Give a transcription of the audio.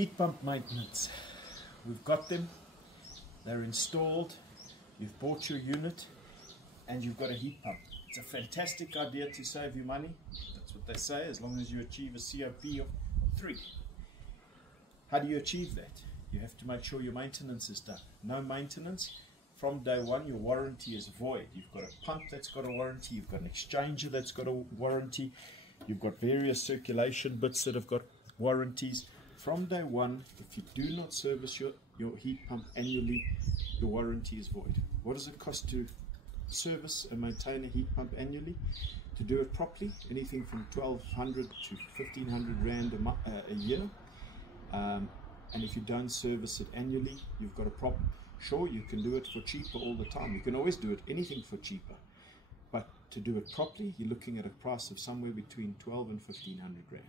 Heat pump maintenance. We've got them, they're installed, you've bought your unit and you've got a heat pump. It's a fantastic idea to save you money. That's what they say, as long as you achieve a COP of 3. How do you achieve that? You have to make sure your maintenance is done. No maintenance, from day one your warranty is void. You've got a pump that's got a warranty, you've got an exchanger that's got a warranty, you've got various circulation bits that have got warranties. From day one, if you do not service your heat pump annually, your warranty is void. What does it cost to service and maintain a heat pump annually? To do it properly, anything from 1,200 to 1,500 Rand a year. And if you don't service it annually, you've got a problem. Sure, you can do it for cheaper all the time. You can always do it, anything for cheaper. But to do it properly, you're looking at a price of somewhere between 12 and 1,500 Rand.